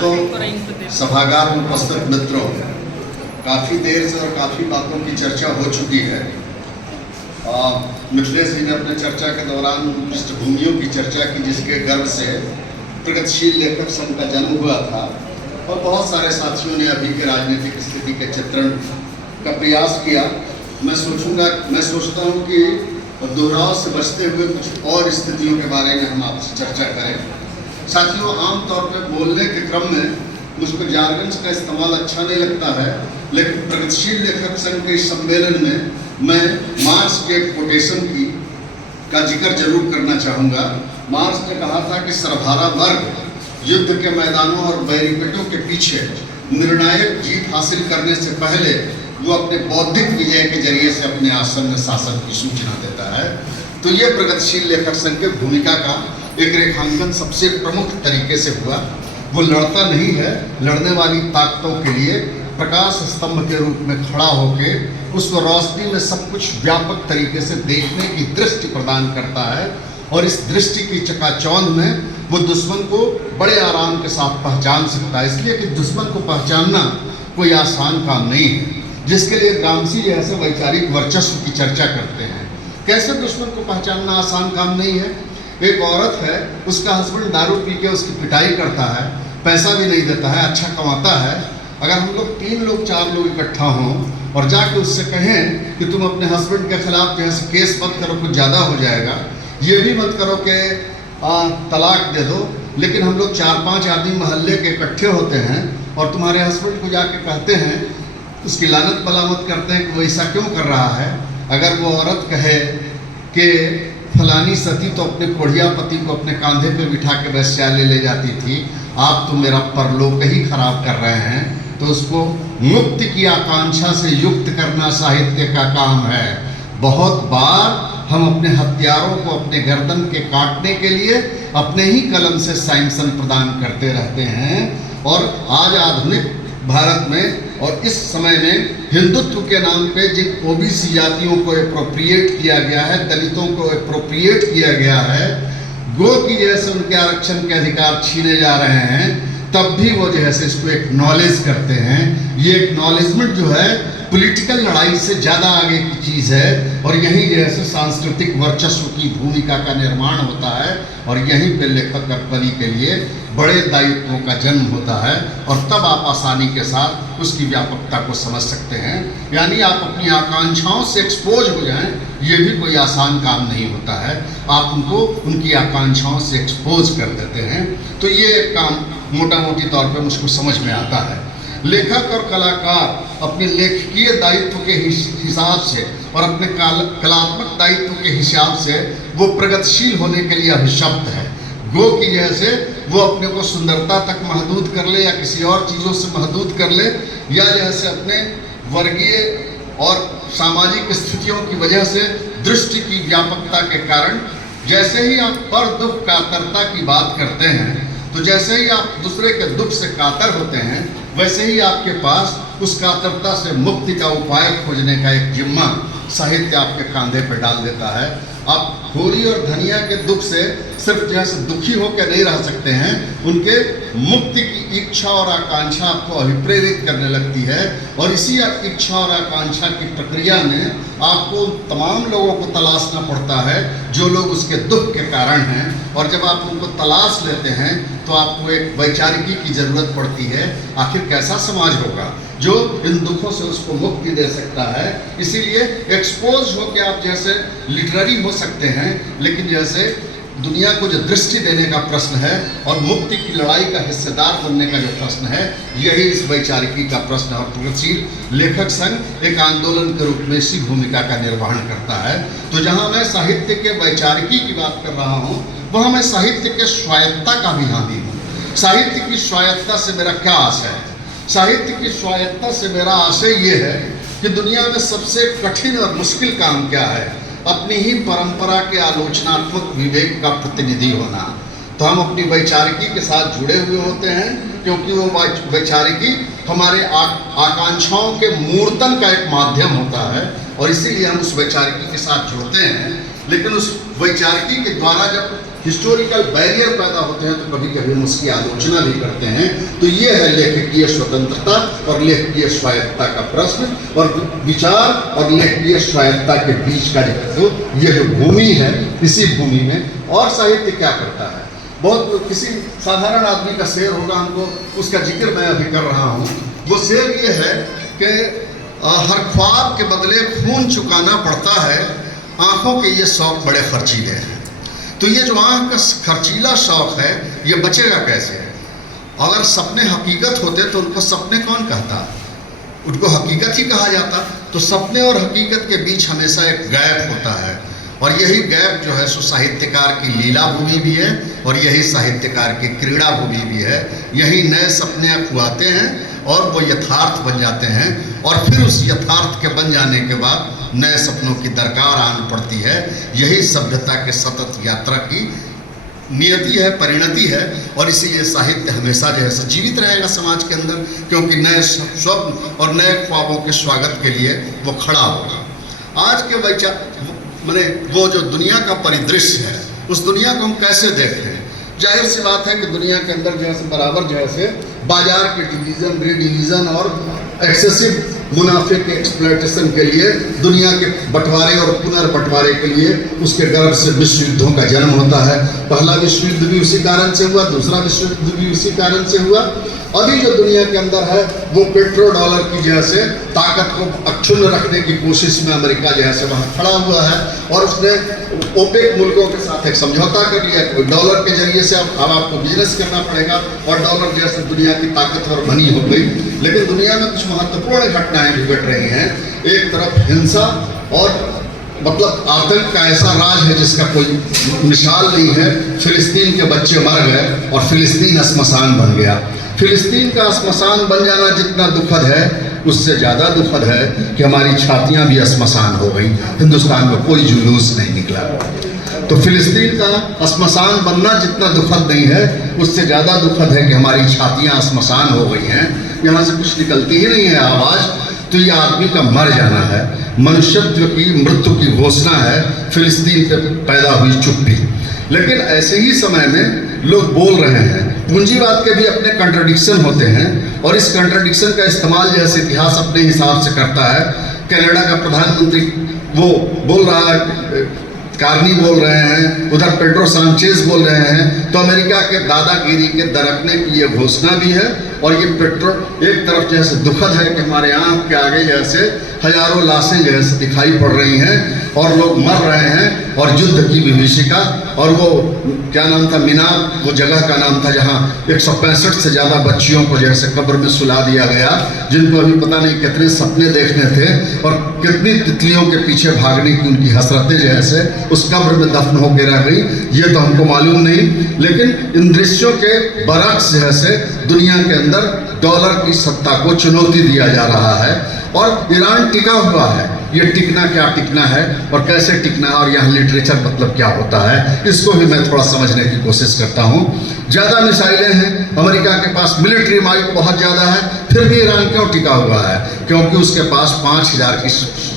दोस्तों, सभागार में उपस्थित मित्रों, काफ़ी देर से और काफ़ी बातों की चर्चा हो चुकी है। मिथिलेश जी ने अपने चर्चा के दौरान पृष्ठभूमियों की चर्चा की, जिसके गर्भ से प्रगतिशील लेखक संघ का जन्म हुआ था, और बहुत सारे साथियों ने अभी के राजनीतिक स्थिति के चित्रण का प्रयास किया। मैं सोचता हूँ कि दोहराव से बचते हुए कुछ और स्थितियों के बारे में हम आपसे चर्चा करें। साथियों, आमतौर पर बोलने के क्रम में मुझको जार्गन्स का इस्तेमाल अच्छा नहीं लगता है, लेकिन प्रगतिशील लेखक संघ के इस सम्मेलन में मैं मार्क्स के एक कोटेशन का जिक्र जरूर करना चाहूँगा। मार्क्स ने कहा था कि सर्वहारा वर्ग युद्ध के मैदानों और बैरिकेडों के पीछे निर्णायक जीत हासिल करने से पहले वो अपने बौद्धिक विजय के जरिए से अपने आसन्न शासन की सूचना देता है। तो ये प्रगतिशील लेखक संघ की भूमिका का एक रेखांकन सबसे प्रमुख तरीके से हुआ। वो लड़ता नहीं है, लड़ने वाली ताकतों के लिए प्रकाश स्तंभ के रूप में खड़ा होके उस रोशनी में सब कुछ व्यापक तरीके से देखने की दृष्टि प्रदान करता है, और इस दृष्टि की चकाचौंध में वो दुश्मन को बड़े आराम के साथ पहचान सकता है। इसलिए कि दुश्मन को पहचानना कोई आसान काम नहीं है, जिसके लिए ग्रामसी जैसे वैचारिक वर्चस्व की चर्चा करते हैं। कैसे दुश्मन को पहचानना आसान काम नहीं है? एक औरत है, उसका हस्बैंड दारू पी के उसकी पिटाई करता है, पैसा भी नहीं देता है, अच्छा कमाता है। अगर हम लोग 3 लोग 4 लोग इकट्ठा हों और जाके उससे कहें कि तुम अपने हस्बैंड के खिलाफ जैसे केस मत करो, कुछ ज़्यादा हो जाएगा, ये भी मत करो कि तलाक दे दो, लेकिन हम लोग 4-5 आदमी मोहल्ले के इकट्ठे होते हैं और तुम्हारे हस्बैंड को जाके कहते हैं, उसकी लानत मलामत करते हैं कि वो ऐसा क्यों कर रहा है। अगर वो औरत कहे कि फलानी सती तो अपने कोढ़िया पति को अपने कांधे पे बिठा के वैश्यालय ले जाती थी, आप तो मेरा परलोक ही खराब कर रहे हैं, तो उसको मुक्ति की आकांक्षा से युक्त करना साहित्य का काम है। बहुत बार हम अपने हथियारों को अपने गर्दन के काटने के लिए अपने ही कलम से सैंक्शन प्रदान करते रहते हैं, और आज आधुनिक भारत में और इस समय में हिंदुत्व के नाम पे जिन ओबीसी जातियों को एप्रोप्रिएट किया गया है, दलितों को एप्रोप्रिएट किया गया है, गो की जैसे उनके आरक्षण के अधिकार छीने जा रहे हैं, तब भी वो जो है इसको एक्नॉलेज करते हैं। ये एक्नॉलेजमेंट जो है पॉलिटिकल लड़ाई से ज़्यादा आगे की चीज़ है, और यहीं जैसे सांस्कृतिक वर्चस्व की भूमिका का निर्माण होता है, और यहीं पे लेखक और कवि के लिए बड़े दायित्वों का जन्म होता है, और तब आप आसानी के साथ उसकी व्यापकता को समझ सकते हैं। यानी आप अपनी आकांक्षाओं से एक्सपोज हो जाएं, ये भी कोई आसान काम नहीं होता है। आप उनको उनकी आकांक्षाओं से एक्सपोज कर देते हैं, तो ये काम मोटा मोटी तौर पर मुझको समझ में आता है। लेखक और कलाकार अपने लेखकीय दायित्व के हिसाब से और अपने कलात्मक दायित्व के हिसाब से वो प्रगतिशील होने के लिए अभिशप्त है। गो की जैसे वो अपने को सुंदरता तक महदूद कर ले, या किसी और चीज़ों से महदूद कर ले, या जैसे अपने वर्गीय और सामाजिक स्थितियों की वजह से दृष्टि की व्यापकता के कारण, जैसे ही आप पर दुख कातरता की बात करते हैं, तो जैसे ही आप दूसरे के दुख से कातर होते हैं, वैसे ही आपके पास उस कातरता से मुक्ति का उपाय खोजने का एक जिम्मा साहित्य आपके कांधे पर डाल देता है। आप होली और धनिया के दुख से सिर्फ जैसे दुखी होकर नहीं रह सकते हैं, उनके मुक्ति की इच्छा और आकांक्षा आपको अभिप्रेरित करने लगती है, और इसी इच्छा और आकांक्षा की प्रक्रिया में आपको तमाम लोगों को तलाशना पड़ता है जो लोग उसके दुख के कारण हैं, और जब आप उनको तलाश लेते हैं तो आपको एक वैचारिकी की ज़रूरत पड़ती है। आखिर कैसा समाज होगा जो इन दुखों से उसको मुक्ति दे सकता है। इसीलिए एक्सपोज होकर आप जैसे लिटरेरी हो सकते हैं, लेकिन जैसे दुनिया को जो दृष्टि देने का प्रश्न है और मुक्ति की लड़ाई का हिस्सेदार बनने का जो प्रश्न है, यही इस वैचारिकी का प्रश्न है। और प्रगतिशील लेखक संघ एक आंदोलन के रूप में इसी भूमिका का निर्वहन करता है। तो जहाँ मैं साहित्य के वैचारिकी की बात कर रहा हूँ, वहाँ मैं साहित्य के स्वायत्तता का भी हामी हूँ। साहित्य की स्वायत्तता से मेरा क्या आशय है? साहित्य की स्वायत्तता से मेरा आशय ये है कि दुनिया में सबसे कठिन और मुश्किल काम क्या है? अपनी ही परंपरा के आलोचनात्मक विवेक का प्रतिनिधि होना। तो हम अपनी वैचारिकी के साथ जुड़े हुए होते हैं, क्योंकि वो वैचारिकी हमारे आकांक्षाओं के मूर्तन का एक माध्यम होता है, और इसीलिए हम उस वैचारिकी के साथ जुड़ते हैं। लेकिन उस वैचारिकी के द्वारा जब हिस्टोरिकल बैरियर पैदा होते हैं तो कभी कभी हम उसकी आलोचना भी करते हैं। तो ये है लेखकीय स्वतंत्रता और लेखकीय स्वायत्तता का प्रश्न, और विचार और लेखकीय स्वायत्तता के बीच का जो ये जो भूमि है, इसी भूमि में और साहित्य क्या करता है। बहुत किसी साधारण आदमी का शेर होगा, हमको उसका जिक्र मैं अभी कर रहा हूँ। वो शेर ये है कि हर ख्वाब के बदले खून चुकाना पड़ता है, आँखों के ये शौक बड़े खर्चीले हैं। तो ये जो आँख का खर्चीला शौक है, ये बचेगा कैसे? अगर सपने हकीकत होते तो उनको सपने कौन कहता? उनको हकीकत ही कहा जाता। तो सपने और हकीकत के बीच हमेशा एक गैप होता है, और यही गैप जो है सो साहित्यकार की लीला भूमि भी है और यही साहित्यकार की क्रीड़ा भूमि भी है। यही नए सपने खुआते हैं और वो यथार्थ बन जाते हैं, और फिर उस यथार्थ के बन जाने के बाद नए सपनों की दरकार आन पड़ती है। यही सभ्यता के सतत यात्रा की नियति है, परिणति है, और इसीलिए साहित्य हमेशा जो है जीवित रहेगा समाज के अंदर, क्योंकि नए स्वप्न और नए ख्वाबों के स्वागत के लिए वो खड़ा होगा। आज के मैंने वो जो दुनिया का परिदृश्य है, उस दुनिया को हम कैसे देख रहे हैं? जाहिर सी बात है कि दुनिया के अंदर जैसे बराबर जैसे बाजार के डिवीज़न, रिडिवीज़न और एक्सेसिव मुनाफे के एक्सप्लॉयटेशन के लिए, दुनिया के बंटवारे और पुनर्बंटवारे के लिए उसके गर्भ से विश्व युद्धों का जन्म होता है। पहला विश्व युद्ध भी उसी कारण से हुआ, दूसरा विश्व युद्ध भी उसी कारण से हुआ। अभी जो दुनिया के अंदर है वो पेट्रो डॉलर की जैसे ताकत को अक्षुण्ण रखने की कोशिश में अमेरिका जैसे वहाँ खड़ा हुआ है, और उसने ओपेक मुल्कों के साथ एक समझौता कर लिया। डॉलर के जरिए से अब आपको बिजनेस करना पड़ेगा, और डॉलर जैसे दुनिया की ताकतवर बनी हो गई। लेकिन दुनिया में कुछ महत्वपूर्ण घटनाएं भी घट रही हैं। एक तरफ हिंसा और मतलब आतंक का ऐसा राज है जिसका कोई मिसाल नहीं है। फिलिस्तीन के बच्चे मर गए और फिलिस्तीन श्मशान बन गया। फिलिस्तीन का श्मशान बन जाना जितना दुखद है, उससे ज़्यादा दुखद है कि हमारी छातियाँ भी श्मशान हो गई। हिंदुस्तान में कोई जुलूस नहीं निकला। तो फिलिस्तीन का श्मशान बनना जितना दुखद नहीं है, उससे ज़्यादा दुखद है कि हमारी छातियाँ श्मशान हो गई हैं। यहाँ से कुछ निकलती ही नहीं है आवाज़। तो ये आदमी का मर जाना है, मनुष्यत्व की मृत्यु की घोषणा है, फिलिस्तीन पे पैदा हुई चुप्पी। लेकिन ऐसे ही समय में लोग बोल रहे हैं। पूंजीवाद के भी अपने कंट्रडिक्शन होते हैं, और इस कंट्रडिक्शन का इस्तेमाल जैसे इतिहास अपने हिसाब से करता है। कनाडा का प्रधानमंत्री वो बोल रहा है, कार्नी बोल रहे हैं, उधर पेड्रो सांचेज बोल रहे हैं। तो अमेरिका के दादागिरी के दरकने की ये घोषणा भी है। और ये पेट्रो एक तरफ जैसे दुखद है कि हमारे आँख के आगे जैसे हजारों लाशें जैसे दिखाई पड़ रही हैं और लोग मर रहे हैं, और युद्ध की विभीषिका। और वो क्या नाम था, मिनाब वो जगह का नाम था जहाँ 165 से ज़्यादा बच्चियों को जैसे कब्र में सुला दिया गया, जिनको अभी पता नहीं कितने सपने देखने थे और कितनी तितलियों के पीछे भागने की उनकी हसरतें जैसे उस कब्र में दफन होकर रह गई, ये तो हमको मालूम नहीं। लेकिन इन दृश्यों के बरक्स जैसे दुनिया के अंदर डॉलर की सत्ता को चुनौती दिया जा रहा है, और ईरान टिका हुआ है। ये टिकना क्या टिकना है और कैसे टिकना है, और यहाँ लिटरेचर मतलब क्या होता है, इसको भी मैं थोड़ा समझने की कोशिश करता हूँ। ज़्यादा मिसाइलें हैं, अमेरिका के पास मिलिट्री माइट बहुत ज़्यादा है, फिर भी ईरान क्यों टिका हुआ है? क्योंकि उसके पास 5000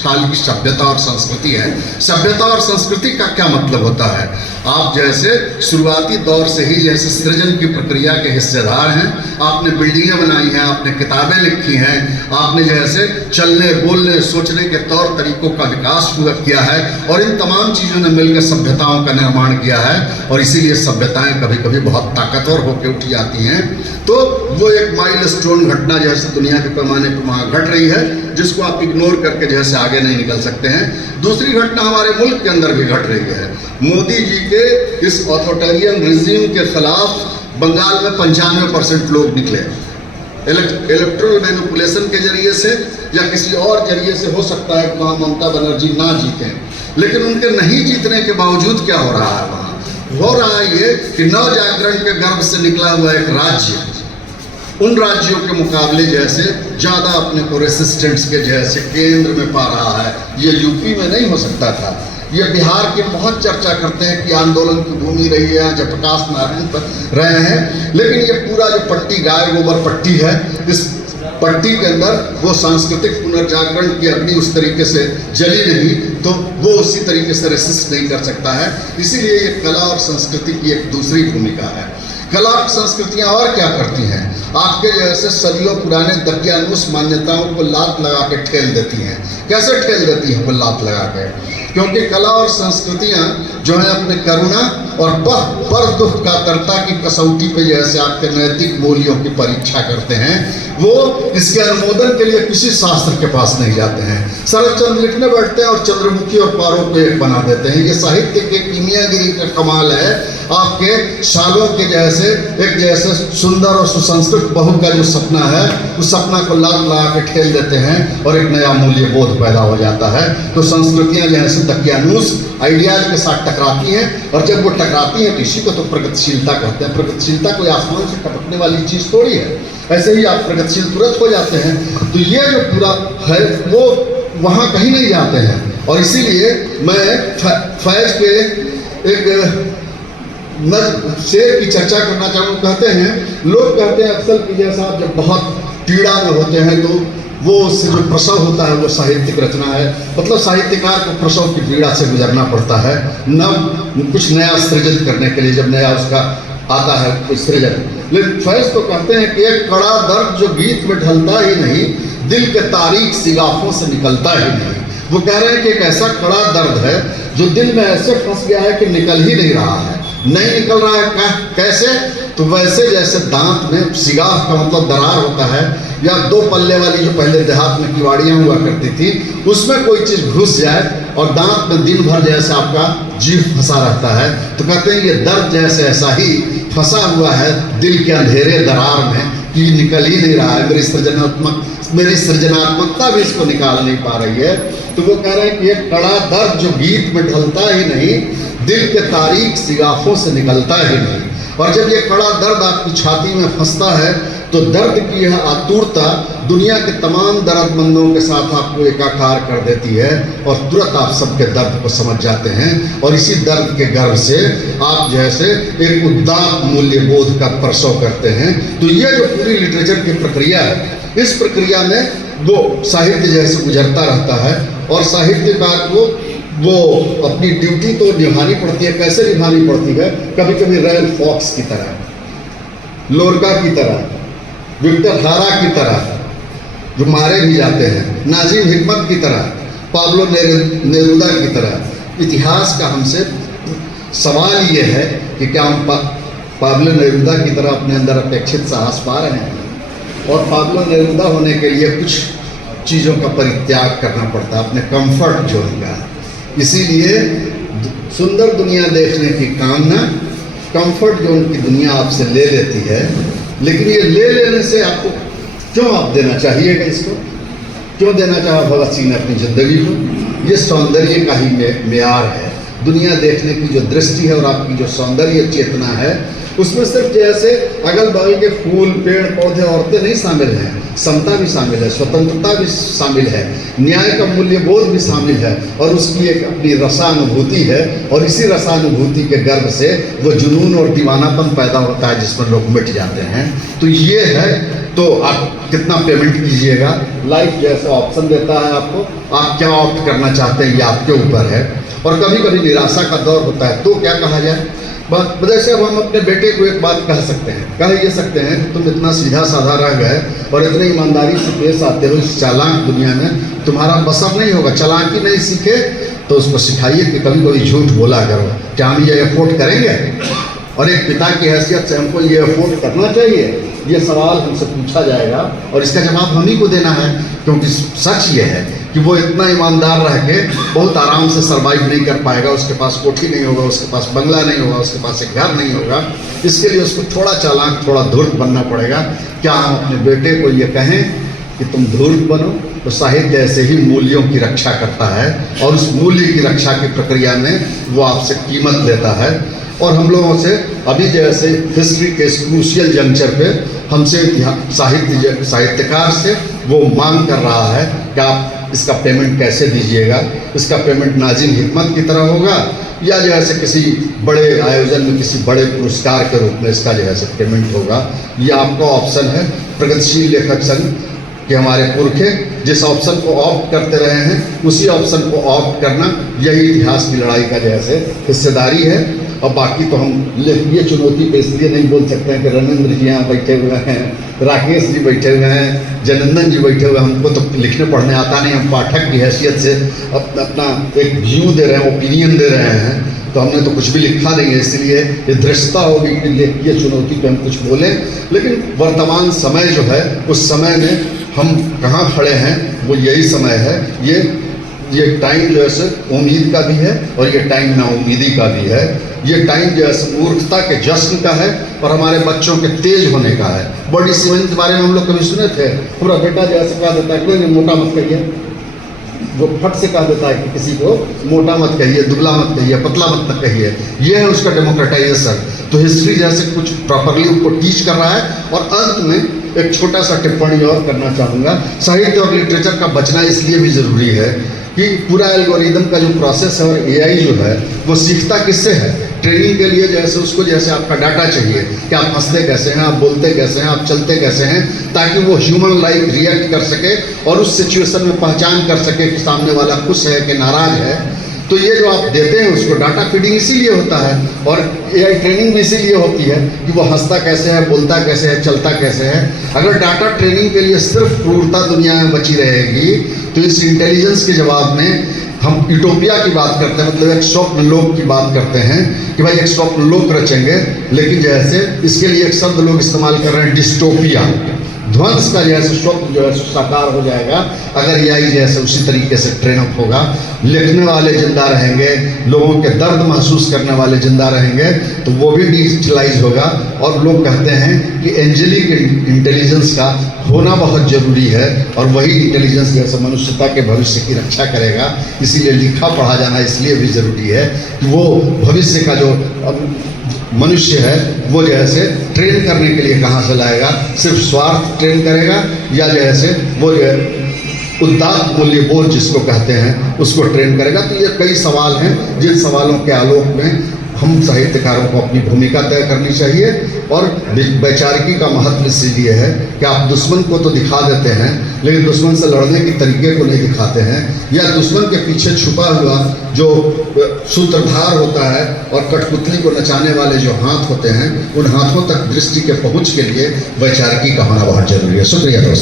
साल की सभ्यता और संस्कृति है। सभ्यता और संस्कृति का क्या मतलब होता है? आप जैसे शुरुआती दौर से ही जैसे सृजन की प्रक्रिया के हिस्सेदार हैं, आपने बिल्डिंगें बनाई हैं, आपने किताबें लिखी हैं, आपने जैसे चलने बोलने सोचने के तौर तरीकों का विकास किया है, और इन तमाम चीज़ों ने मिलकर सभ्यताओं का निर्माण किया है। और इसीलिए सभ्यताएं कभी कभी बहुत ताकतवर होकर उठ जाती हैं। तो वो एक माइलस्टोन घटना जैसे दुनिया के पैमाने पर वहाँ घट रही है, जिसको आप इग्नोर करके जैसे आगे नहीं निकल सकते हैं। दूसरी घटना हमारे मुल्क के अंदर भी घट रही है। मोदी जी के इस ऑथोरिटेरियन रिजीम के खिलाफ बंगाल में 95% लोग निकले। इलेक्ट्रल मैनिपुलेशन के जरिए से या किसी और जरिए से हो सकता है कि वहाँ ममता बनर्जी ना जीतें, लेकिन उनके नहीं जीतने के बावजूद क्या हो रहा है? वहाँ हो रहा है ये कि नव जागरण के गर्भ से निकला हुआ एक राज्य उन राज्यों के मुकाबले जैसे ज़्यादा अपने को रेसिस्टेंट्स के जैसे केंद्र में पा रहा है। ये यूपी में नहीं हो सकता था। ये बिहार की बहुत चर्चा करते हैं कि आंदोलन की भूमि रही है, यहाँ जयप्रकाश नारायण पर रहे हैं, लेकिन ये पूरा जो पट्टी गाय गोबर पट्टी है, इस पट्टी के अंदर वो सांस्कृतिक पुनर्जागरण की अग्नि उस तरीके से जली नहीं तो वो उसी तरीके से रेसिस्ट नहीं कर सकता है। इसीलिए ये कला और संस्कृति की एक दूसरी भूमिका है। कला और संस्कृतियाँ और क्या करती हैं, आपके जैसे सदियों पुराने दकियानुस मान्यताओं को लात लगा के ठेल देती हैं। कैसे ठेल देती हैं वो लात लगा के? क्योंकि कला और संस्कृतियाँ जो है अपने करुणा और पर दुख का कर्ता की कसौटी पे जैसे आपके नैतिक मूल्यों की परीक्षा करते हैं, वो इसके अनुमोदन के लिए किसी शास्त्र के पास नहीं जाते हैं। शरद चंद्र लिखने बैठते हैं और चंद्रमुखी और पारों को एक बना देते हैं। ये साहित्य के कीमियागिरी का कमाल है। आपके सालों के जैसे एक जैसे सुंदर और सुसंस्कृत बहू का जो सपना है, उस सपना को लात लगा के ठेल देते हैं और एक नया मूल्य बोध पैदा हो जाता है। तो संस्कृतियाँ जैसे दकियानुस आइडियाज के साथ टकराती हैं, और जब वो टकराती हैं तो इसी को तो प्रगतिशीलता कहते हैं। प्रगतिशीलता कोई आसमान से टपकने वाली चीज़ थोड़ी है। ऐसे ही आप प्रगतिशील तुरंत हो जाते हैं। तो ये जो पूरा है वो वहाँ कहीं नहीं जाते हैं। और इसीलिए मैं फैज के एक शेर की चर्चा करना चाहूँ। कहते हैं, लोग कहते हैं अक्सर कि जैसा आप जब बहुत पीड़ा में होते हैं तो वो उससे जो प्रसव होता है वो साहित्यिक रचना है। मतलब साहित्यकार को प्रसव की पीड़ा से गुजरना पड़ता है नव कुछ नया सृजित करने के लिए, जब नया उसका आता है कोई सृजन। लेकिन फैज तो कहते हैं कि एक कड़ा दर्द जो गीत में ढलता ही नहीं, दिल के तारीख सिगाफों से निकलता ही नहीं। वो कह रहे हैं कि एक ऐसा कड़ा दर्द है जो दिल में ऐसे फंस गया है कि निकल ही नहीं रहा है। नहीं निकल रहा है कैसे? तो वैसे जैसे दांत में सिगाफ का मतलब दरार होता है, या दो पल्ले वाली जो पहले देहात में किवाड़ियाँ हुआ करती थी, उसमें कोई चीज़ घुस जाए और दांत में दिन भर जैसे आपका जीभ फंसा रहता है। तो कहते हैं ये दर्द जैसे ऐसा ही फंसा हुआ है दिल के अंधेरे दरार में कि निकल ही नहीं रहा है। मेरी सृजनात्मकता भी इसको निकाल नहीं पा रही है। तो वो कह रहे हैं कि एक कड़ा दर्द जो गीत में ढलता ही नहीं, दिल के तारीख सिगाफों से निकलता ही नहीं। और जब ये कड़ा दर्द आपकी छाती में फंसता है तो दर्द की यह आतुरता दुनिया के तमाम दर्दमंदों के साथ आपको एकाकार कर देती है, और तुरंत आप सबके दर्द को समझ जाते हैं। और इसी दर्द के गर्भ से आप जैसे एक उदात्त मूल्य बोध का प्रसव करते हैं। तो ये जो पूरी लिटरेचर की प्रक्रिया है, इस प्रक्रिया में वो साहित्य जैसे गुजरता रहता है, और साहित्यकार को वो अपनी ड्यूटी तो निभानी पड़ती है। कैसे निभानी पड़ती है? कभी कभी रॉयल फॉक्स की तरह, लोरका की तरह, विक्टर हारा की तरह, जो मारे भी जाते हैं, नाजिम हिकमत की तरह, पाब्लो नेरुदा की तरह। इतिहास का हमसे सवाल ये है कि क्या हम पाब्लो नेरुदा की तरह अपने अंदर अपेक्षित साहस पा रहे हैं? और पाब्लो नेरुदा होने के लिए कुछ चीज़ों का परित्याग करना पड़ता है, अपने कंफर्ट जोन का। इसीलिए सुंदर दुनिया देखने की कामना कंफर्ट जोन की दुनिया आपसे ले लेती है। लेकिन ये ले लेने से आपको क्यों आप देना चाहिएगा? इसको क्यों देना चाहा भगत सिंह ने अपनी ज़िंदगी को? ये सौंदर्य का ही मेयार है। दुनिया देखने की जो दृष्टि है और आपकी जो सौंदर्य चेतना है, उसमें सिर्फ जैसे अगल बगल के फूल, पेड़, पौधे, औरतें नहीं शामिल हैं, समता भी शामिल है, स्वतंत्रता भी शामिल है, न्याय का मूल्य बोध भी शामिल है, और उसकी एक अपनी रसानुभूति है। और इसी रसानुभूति के गर्भ से वो जुनून और दीवानापन पैदा होता है जिसमें लोग मिट जाते हैं। तो ये है। तो आप कितना पेमेंट कीजिएगा? लाइफ जैसा ऑप्शन देता है आपको, आप क्या ऑप्ट करना चाहते हैं ये आपके ऊपर है। और कभी कभी निराशा का दौर होता है, तो क्या कहा जाए? जैसे अब हम अपने बेटे को एक बात कह सकते हैं, कह ये सकते हैं कि तुम इतना सीधा साधा रह गए और इतनी ईमानदारी से पेश आते हो इस चालाक दुनिया में, तुम्हारा बसर नहीं होगा। चालाकी नहीं सीखे तो उसको सिखाइए कि कभी कभी झूठ बोला करो। क्या हम ये अफोर्ड करेंगे? और एक पिता की हैसियत से हमको ये अफोर्ड करना चाहिए? ये सवाल हमसे पूछा जाएगा और इसका जवाब हम ही को देना है। क्योंकि सच ये है कि वो इतना ईमानदार रह के बहुत आराम से सर्वाइव नहीं कर पाएगा। उसके पास कोठी नहीं होगा, उसके पास बंगला नहीं होगा, उसके पास एक घर नहीं होगा। इसके लिए उसको थोड़ा चालाक, थोड़ा धूर्त बनना पड़ेगा। क्या हम अपने बेटे को ये कहें कि तुम धूर्त बनो? तो साहित्य ऐसे ही मूल्यों की रक्षा करता है, और उस मूल्य की रक्षा की प्रक्रिया में वो आपसे कीमत लेता है। और हम लोगों से अभी जैसे हिस्ट्री के इस क्रूशियल जंक्चर पे हमसे साहित्यकार से वो मांग कर रहा है कि आप इसका पेमेंट कैसे दीजिएगा। इसका पेमेंट नाजिम हिकमत की तरह होगा, या जो है किसी बड़े आयोजन में किसी बड़े पुरस्कार के रूप में इसका जो है पेमेंट होगा। ये आपका ऑप्शन है। प्रगतिशील लेखक संघ कि हमारे पुरखे जिस ऑप्शन को ऑप्ट करते रहे हैं उसी ऑप्शन को ऑप्ट करना, यही इतिहास की लड़ाई का जैसे हिस्सेदारी है। और बाकी तो हम ये चुनौती पे इसलिए नहीं बोल सकते हैं कि रविंद्र जी यहाँ बैठे हुए हैं, राकेश जी बैठे हुए हैं, जनार्दन जी बैठे हुए हैं, हमको तो लिखने पढ़ने आता नहीं, हम पाठक की हैसियत से अपना एक व्यू दे रहे हैं, ओपिनियन दे रहे हैं, तो हमने तो कुछ भी लिखा नहीं है, इसलिए ये दृष्टता होगी कि ये चुनौती पे हम कुछ बोलें। लेकिन वर्तमान समय जो है उस समय में हम कहाँ खड़े हैं वो यही समय है। ये टाइम जो है उम्मीद का भी है और ये टाइम नाउम्मीदी का भी है। ये टाइम जो है मूर्खता के जश्न का है और हमारे बच्चों के तेज होने का है। बॉडी सीमेंट के बारे में हम लोग कभी सुने थे? पूरा बेटा जो ऐसे कहा देता है कोई नहीं मोटा मत कहिए, वो फट से कहा देता है कि किसी को मोटा मत कहिए, दुबला मत कहिए, पतला मत कहिए। ये है उसका डेमोक्रेटाइजेशन। तो हिस्ट्री जैसे कुछ प्रॉपरली उनको टीच कर रहा है। और अंत में एक छोटा सा टिप्पणी और करना चाहूँगा। साहित्य और लिटरेचर का बचना इसलिए भी ज़रूरी है कि पूरा एल्गोरिदम का जो प्रोसेस है और एआई जो है वो सीखता किससे है? ट्रेनिंग के लिए जैसे उसको जैसे आपका डाटा चाहिए कि आप हंसते कैसे हैं, आप बोलते कैसे हैं, आप चलते कैसे हैं, ताकि वो ह्यूमन लाइक रिएक्ट कर सके और उस सिचुएशन में पहचान कर सके कि सामने वाला खुश है कि नाराज है। तो ये जो आप देते हैं उसको डाटा फीडिंग इसीलिए होता है और एआई ट्रेनिंग भी इसीलिए होती है कि वो हंसता कैसे है, बोलता कैसे है, चलता कैसे है। अगर डाटा ट्रेनिंग के लिए सिर्फ क्रूरता दुनिया में बची रहेगी तो इस इंटेलिजेंस के जवाब में हम यूटोपिया की बात करते हैं, मतलब एक स्वप्न लोक की बात करते हैं कि भाई एक स्वप्न लोक रचेंगे, लेकिन जैसे इसके लिए एक शब्द लोग इस्तेमाल कर रहे हैं डिस्टोपिया। ध्वंस का जैसे स्वप्न जो है साकार हो जाएगा अगर एआई जैसे उसी तरीके से ट्रेन अप होगा। लिखने वाले जिंदा रहेंगे, लोगों के दर्द महसूस करने वाले जिंदा रहेंगे, तो वो भी डिजिटलाइज होगा। और लोग कहते हैं कि एंजेलिक इंटेलिजेंस का होना बहुत ज़रूरी है और वही इंटेलिजेंस जैसे मनुष्यता के भविष्य की रक्षा करेगा। इसीलिए लिखा पढ़ा जाना इसलिए भी ज़रूरी है कि वो भविष्य का जो मनुष्य है वो जैसे ट्रेन करने के लिए कहाँ से लाएगा? सिर्फ स्वार्थ ट्रेन करेगा या जैसे वो जो उदात्त मूल्य बोध जिसको कहते हैं उसको ट्रेन करेगा? तो ये कई सवाल हैं जिन सवालों के आलोक में हम साहित्यकारों को अपनी भूमिका तय करनी चाहिए। और वैचारिकी का महत्व इसलिए है कि आप दुश्मन को तो दिखा देते हैं लेकिन दुश्मन से लड़ने के तरीके को नहीं दिखाते हैं, या दुश्मन के पीछे छुपा हुआ जो सूत्रधार होता है और कठपुतली को नचाने वाले जो हाथ होते हैं उन हाथों तक दृष्टि के पहुँच के लिए वैचारिकी का होना बहुत जरूरी है। शुक्रिया दोस्तों।